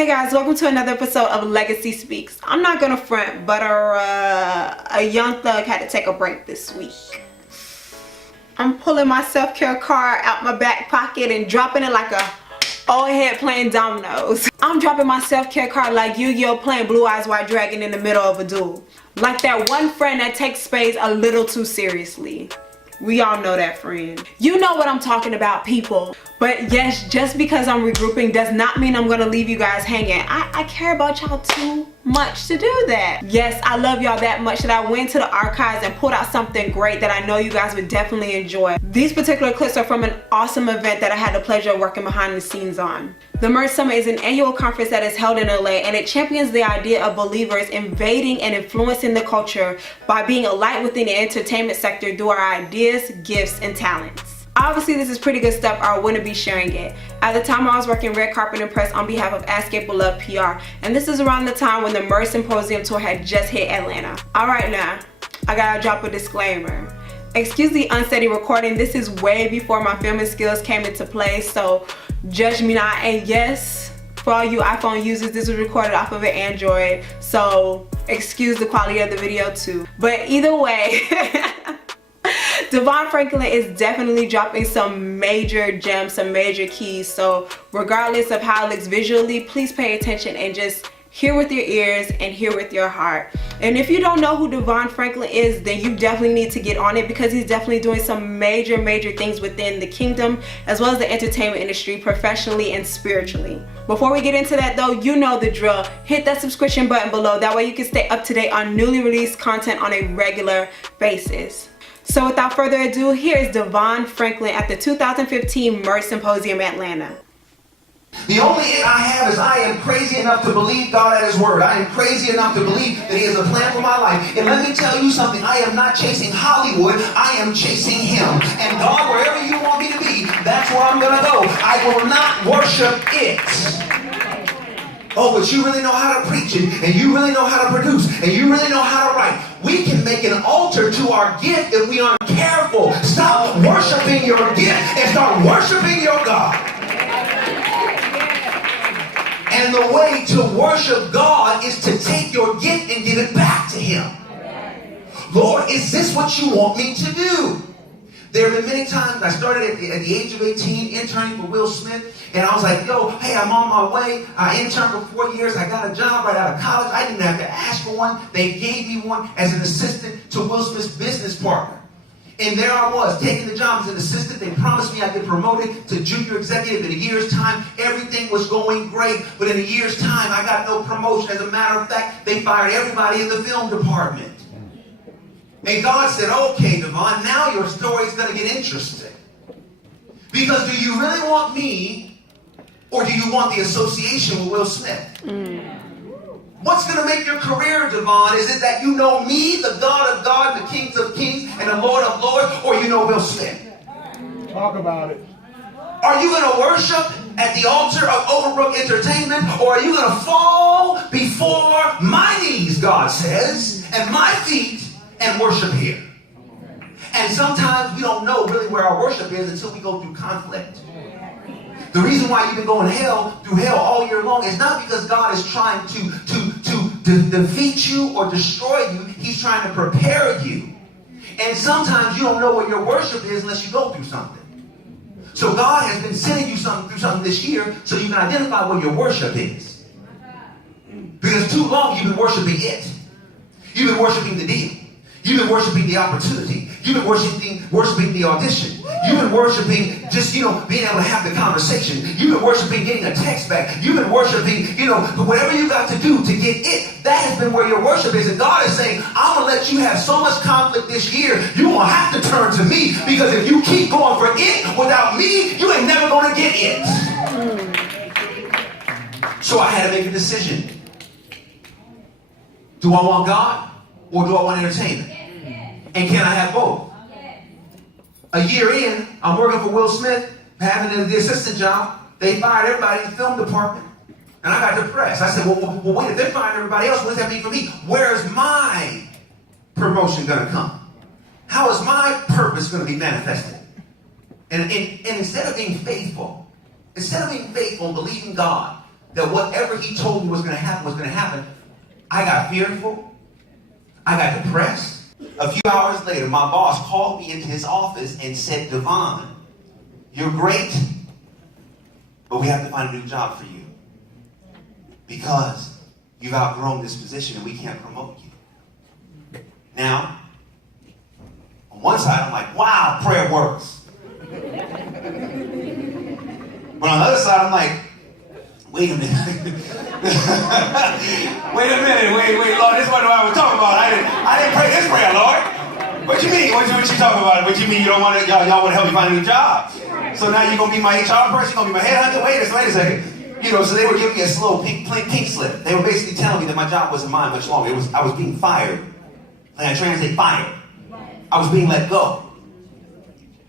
Hey guys, welcome to another episode of Legacy Speaks. I'm not gonna front, but a young thug had to take a break this week. I'm pulling my self-care card out my back pocket and dropping it like a old head playing dominoes. I'm dropping my self-care card like Yu-Gi-Oh playing Blue Eyes White Dragon in the middle of a duel. Like that one friend that takes spades a little too seriously. We all know that friend. You know what I'm talking about, people. But yes, just because I'm regrouping does not mean I'm gonna leave you guys hanging. I care about y'all too much to do that. Yes, I love y'all that much that I went to the archives and pulled out something great that I know you guys would definitely enjoy. These particular clips are from an awesome event that I had the pleasure of working behind the scenes on. The Merge Summit is an annual conference that is held in LA, and it champions the idea of believers invading and influencing the culture by being a light within the entertainment sector through our ideas, gifts, and talents. Obviously, this is pretty good stuff, or I wouldn't be sharing it. At the time, I was working red carpet and press on behalf of Escape Love PR, and this is around the time when the Merge Symposium tour had just hit Atlanta. Alright now, I gotta drop a disclaimer. Excuse the unsteady recording, this is way before my filming skills came into play, so judge me not. And yes, for all you iPhone users, this was recorded off of an Android, so excuse the quality of the video too. But either way, DeVon Franklin is definitely dropping some major gems, some major keys, so regardless of how it looks visually, please pay attention and just hear with your ears and hear with your heart. And if you don't know who DeVon Franklin is, then you definitely need to get on it, because he's definitely doing some major things within the kingdom as well as the entertainment industry, professionally and spiritually. Before we get into that though, you know the drill. Hit that subscription button below, that way you can stay up to date on newly released content on a regular basis. So without further ado, here is DeVon Franklin at the 2015 Merge Symposium Atlanta. The only it I have is I am crazy enough to believe God at His word. I am crazy enough to believe that He has a plan for my life. And let me tell you something, I am not chasing Hollywood, I am chasing Him. And God, wherever you want me to be, that's where I'm going to go. I will not worship it. Oh, but you really know how to preach it, and you really know how to produce, and you really know how to write. We can make an altar to our gift if we aren't careful. Stop worshiping your gift and start worshiping your God. And the way to worship God is to take your gift and give it back to Him. Lord, is this what you want me to do? There have been many times I started at the age of 18 interning for Will Smith, and I was like, yo, hey, I'm on my way. I interned for 4 years. I got a job right out of college. I didn't have to ask for one. They gave me one as an assistant to Will Smith's business partner. And there I was, taking the job as an assistant. They promised me I'd get promoted to junior executive in a year's time. Everything was going great, but in a year's time, I got no promotion. As a matter of fact, they fired everybody in the film department. And God said, okay, DeVon, now your story's going to get interesting. Because do you really want me, or do you want the association with Will Smith? What's going to make your career, DeVon? Is it that you know me, the God of God, the King of Kings, and the Lord of Lords, or you know Will Smith? Talk about it. Are you going to worship at the altar of Overbrook Entertainment, or are you going to fall before my knees, God says, and my feet, and worship here? And sometimes we don't know really where our worship is until we go through conflict. The reason why you've been going through hell all year long is not because God is trying to defeat you or destroy you. He's trying to prepare you. And sometimes you don't know what your worship is unless you go through something. So God has been sending you through something this year so you can identify what your worship is. Because too long you've been worshiping it. You've been worshiping the deal. You've been worshiping the opportunity. You've been worshiping the audition. You've been worshiping just, being able to have the conversation. You've been worshiping getting a text back. You've been worshiping, whatever you got to do to get it. That has been where your worship is. And God is saying, I'm going to let you have so much conflict this year, you're going to have to turn to me. Because if you keep going for it without me, you ain't never going to get it. So I had to make a decision. Do I want God? Or do I want entertainment? And can I have both? A year in, I'm working for Will Smith, having the assistant job. They fired everybody in the film department. And I got depressed. I said, well, wait, if they're firing everybody else, what does that mean for me? Where's my promotion going to come? How is my purpose going to be manifested? And instead of being faithful and believing God that whatever he told me was going to happen, I got fearful. I got depressed. A few hours later, my boss called me into his office and said, DeVon, you're great, but we have to find a new job for you because you've outgrown this position and we can't promote you. Now, on one side, I'm like, wow, prayer works. But on the other side, I'm like, wait a minute. wait, Lord, this wasn't what I was talking about. I didn't pray this prayer, Lord. What you mean? What you talking about? What you mean you don't want to, y'all want to help me find a new job? So now you're going to be my HR person? You're going to be my headhunter? Wait a second. You know, so they were giving me a slow pink slip. They were basically telling me that my job wasn't mine much longer. I was being fired. And I translate fired. I was being let go.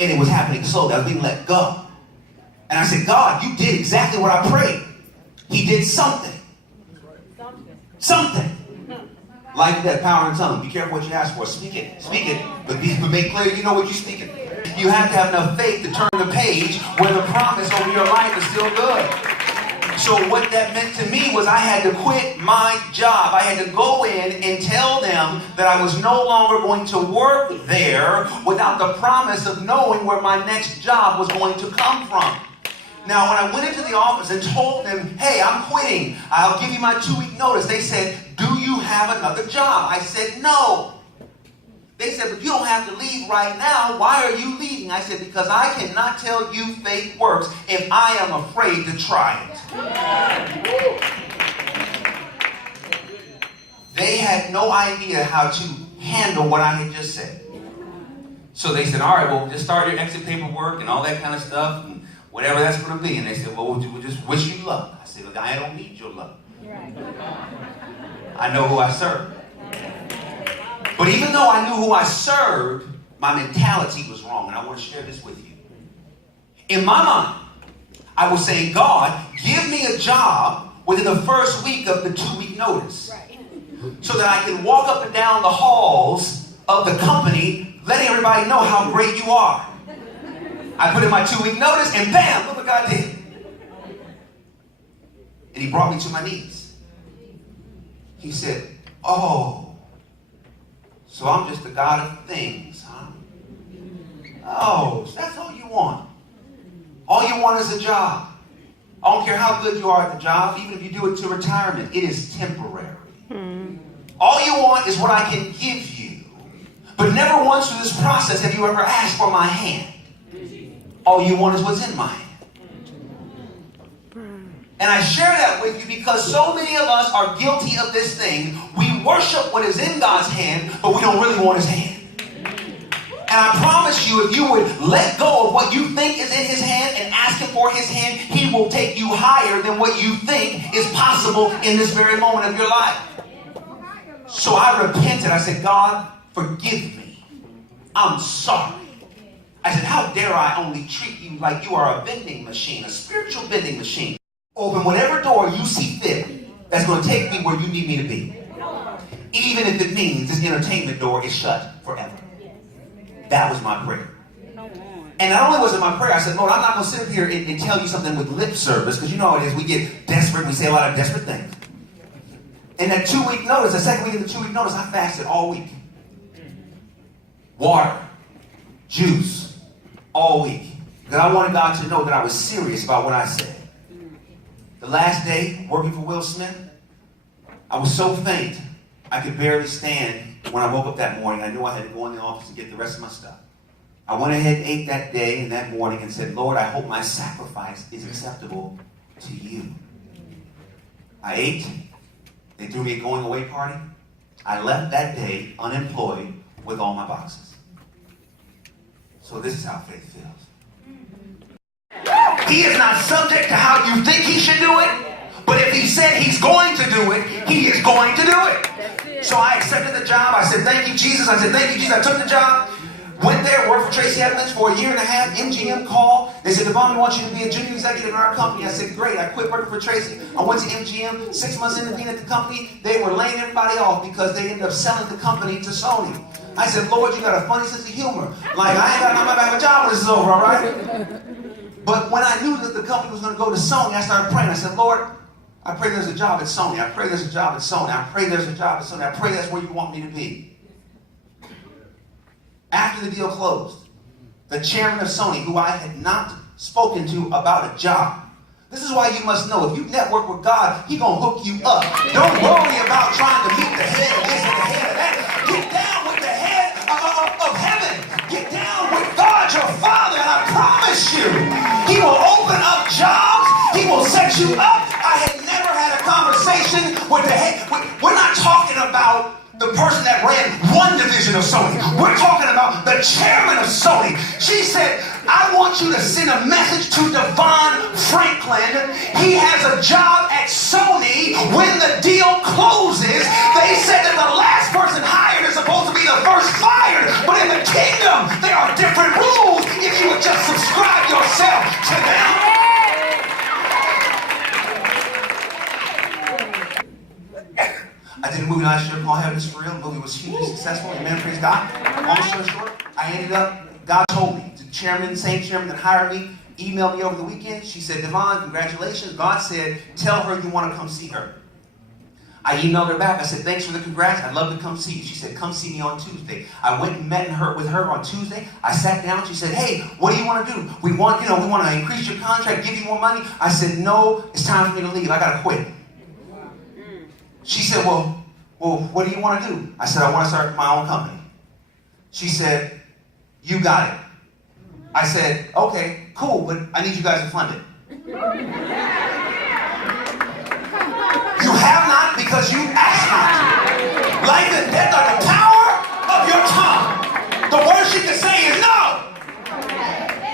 And it was happening slowly. I was being let go. And I said, God, you did exactly what I prayed. He did something. Something. Like that power in tongue. Be careful what you ask for. Speak it. But make clear you know what you're speaking. You have to have enough faith to turn the page where the promise over your life is still good. So what that meant to me was I had to quit my job. I had to go in and tell them that I was no longer going to work there without the promise of knowing where my next job was going to come from. Now, when I went into the office and told them, hey, I'm quitting, I'll give you my 2-week notice, they said, do you have another job? I said, no. They said, but you don't have to leave right now. Why are you leaving? I said, because I cannot tell you faith works if I am afraid to try it. They had no idea how to handle what I had just said. So they said, all right, well, just start your exit paperwork and all that kind of stuff, and whatever that's going to be. And they said, well, we'll just wish you luck. I said, look, I don't need your luck. I know who I serve. But even though I knew who I served, my mentality was wrong. And I want to share this with you. In my mind, I was saying, God, give me a job within the first week of the 2-week notice. So that I can walk up and down the halls of the company, letting everybody know how great you are. I put in my 2-week notice, and bam, look what God did. And he brought me to my knees. He said, oh, so I'm just the God of things, huh? Oh, so that's all you want. All you want is a job. I don't care how good you are at the job, even if you do it to retirement, it is temporary. All you want is what I can give you. But never once through this process have you ever asked for my hand. All you want is what's in my hand. And I share that with you because so many of us are guilty of this thing. We worship what is in God's hand, but we don't really want his hand. And I promise you, if you would let go of what you think is in his hand and ask him for his hand, he will take you higher than what you think is possible in this very moment of your life. So I repented. I said, God, forgive me. I'm sorry. I said, how dare I only treat you like you are a vending machine, a spiritual vending machine. Open whatever door you see fit that's going to take me where you need me to be. Even if it means this entertainment door is shut forever. That was my prayer. And not only was it my prayer, I said, Lord, I'm not going to sit here and tell you something with lip service, because you know how it is. We get desperate. We say a lot of desperate things. And that 2-week notice, the second week of the 2-week notice, I fasted all week. Water, juice, all week. Because I wanted God to know that I was serious about what I said. The last day, working for Will Smith, I was so faint, I could barely stand. When I woke up that morning, I knew I had to go in the office and get the rest of my stuff. I went ahead and ate that day and that morning and said, Lord, I hope my sacrifice is acceptable to you. I ate. They threw me a going away party. I left that day unemployed with all my boxes. So this is how faith feels. He is not subject to how you think he should do it, but if he said he's going to do it, he is going to do it. So I accepted the job. I said, thank you, Jesus. I said, thank you, Jesus. I took the job, went there, worked for Tracy Evans for 1.5 years. MGM called. They said, DeVon, we want you to be a junior executive in our company. I said, great. I quit working for Tracy. I went to MGM. 6 months into being at the company, they were laying everybody off because they ended up selling the company to Sony. I said, Lord, you got a funny sense of humor. Like, I ain't got no back of a job when this is over, all right? But when I knew that the company was going to go to Sony, I started praying. I said, Lord, I pray there's a job at Sony. I pray there's a job at Sony. I pray there's a job at Sony. I pray that's where you want me to be. After the deal closed, the chairman of Sony, who I had not spoken to about a job. This is why you must know, if you network with God, He's going to hook you up. Don't worry about trying to meet the head of this and the head of that. Get down with the head of heaven. Get down with God, your Father, and I promise you, He will open up jobs. He will set you up. I had never had a conversation with the head. We're not talking about the person that ran one division of Sony. We're talking about the chairman of Sony. She said, I want you to send a message to DeVon Franklin. He has a job at Sony. When the deal closes, they said that the last person hired is supposed to be the first fired. But in the kingdom, there are different rules if you would just subscribe yourself to them. I did a movie last year called Heaven is For Real. The movie was hugely successful. Amen, praise God. Long story short, I ended up, God told me, the chairman, same chairman that hired me, emailed me over the weekend. She said, DeVon, congratulations. God said, tell her you want to come see her. I emailed her back. I said, thanks for the congrats. I'd love to come see you. She said, come see me on Tuesday. I went and met with her on Tuesday. I sat down. She said, hey, what do you want to do? We want to increase your contract, give you more money. I said, no, it's time for me to leave. I got to quit. She said, well, what do you want to do? I said, I want to start my own company. She said, you got it. I said, okay, cool, but I need you guys to fund it. You have not because you asked not. Life and death are the power of your tongue. The worst she could say is no.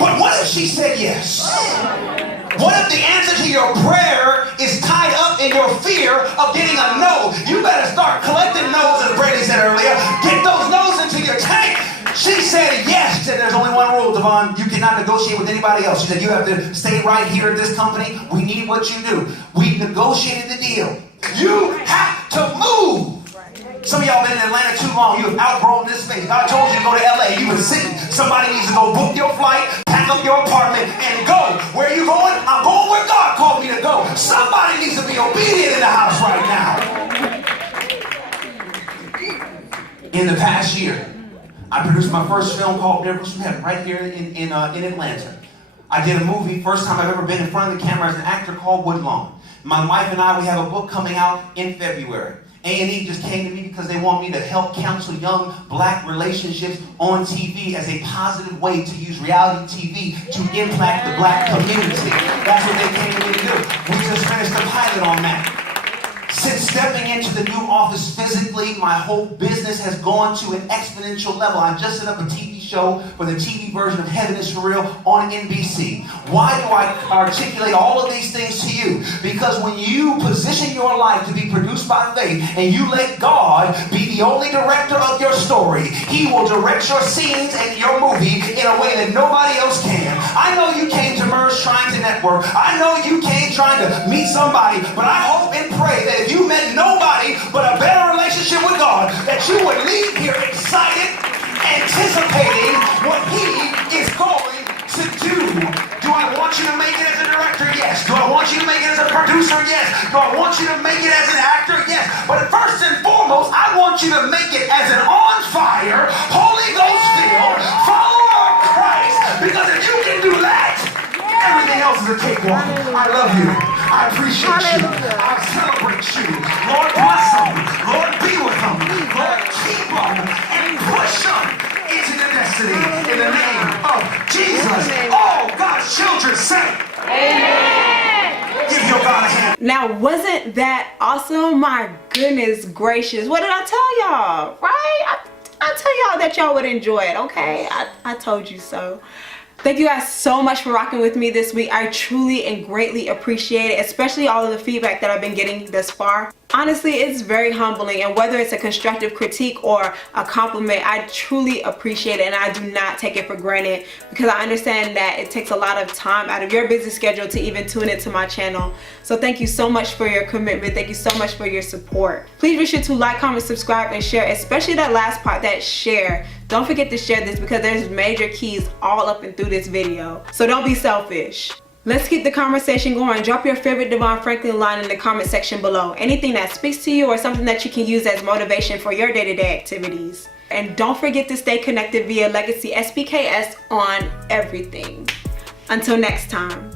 But what if she said yes? What if the answer to your prayer is tied up in your fear of getting a no? You better start collecting no's, as Brady said earlier. Get those no's into your tank. She said yes. She said there's only one rule, DeVon. You cannot negotiate with anybody else. She said you have to stay right here at this company. We need what you do. We negotiated the deal. You have to move. Some of y'all been in Atlanta too long. You have outgrown this space. God told you to go to LA. You were sitting. Somebody needs to go book your flight, pack up your apartment, and go. Where are you going? I'm going where God called me to go. Somebody needs to be obedient in the house right now. In the past year, I produced my first film called Miracles from Heaven right here in Atlanta. I did a movie, first time I've ever been in front of the camera as an actor, called Woodlawn. My wife and I, we have a book coming out in February. A&E just came to me because they want me to help counsel young black relationships on TV as a positive way to use reality TV to impact the black community. That's what they came to me to do. We just finished a pilot on that. Since stepping into the new office physically, my whole business has gone to an exponential level. I just set up a TV show for the TV version of Heaven is For Real on NBC. Why do I articulate all of these things to you? Because when you position your life to be produced by faith and you let God be the only director of your story, He will direct your scenes and your movie in a way that nobody else can. I know you came to Merge trying to network. I know you came trying to meet somebody, but I hope and pray that if you met nobody but a better relationship with God, that you would leave here excited, anticipating what He is going to do. Do I want you to make it as a director? Yes. Do I want you to make it as a producer? Yes. Do I want you to make it as an actor? Yes. But first and foremost, I want you to make it as an on-fire, Holy Ghost-filled follower of Christ. Because if you can do that, everything else is a cakewalk. I love you. I appreciate you. I celebrate you. Lord, bless them. Lord, be with them. Lord, keep them and push them into the destiny in the name of Jesus. All God's children say, amen. Give your God a hand. Now, wasn't that awesome? My goodness gracious. What did I tell y'all? Right? I tell y'all that y'all would enjoy it, okay? I told you so. Thank you guys so much for rocking with me this week. I truly and greatly appreciate it, especially all of the feedback that I've been getting thus far. Honestly, it's very humbling, and whether it's a constructive critique or a compliment, I truly appreciate it, and I do not take it for granted because I understand that it takes a lot of time out of your busy schedule to even tune into my channel. So thank you so much for your commitment. Thank you so much for your support. Please be sure to like, comment, subscribe, and share, especially that last part, that share. Don't forget to share this because there's major keys all up and through this video. So don't be selfish. Let's keep the conversation going. Drop your favorite DeVon Franklin line in the comment section below. Anything that speaks to you or something that you can use as motivation for your day-to-day activities. And don't forget to stay connected via Legacy SBKS on everything. Until next time.